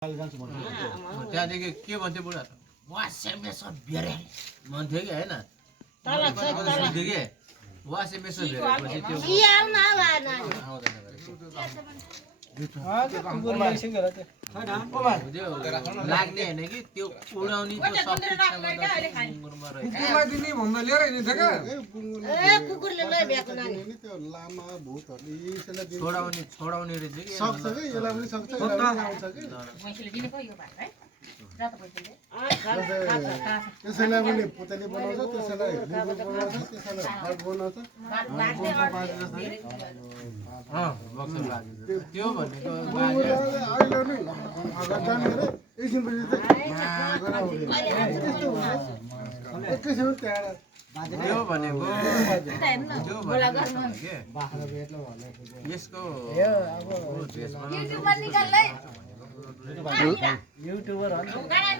त्यहाँदेखि के भन्थ्यो बुढा वासेमेसो बेरे भन्थ्यो कि होइन वासेमेसो बेरेपछि त्यो लाग्ने होइन कि त्यो उडाउने छोडाउने रहेछ कि सक्छ कि यसलाई पनि सक्छ त्यसैलाई पनि पुतली बनाउँछ त्यसैलाई बनाउँछ त्यसैलाई हात बनाउँछ त्यो भनेको अहिले नै अगाडि जाने अरे एकछिनपछि एकैछिन त्यहाँ त्यो भनेको यसको युट्युबर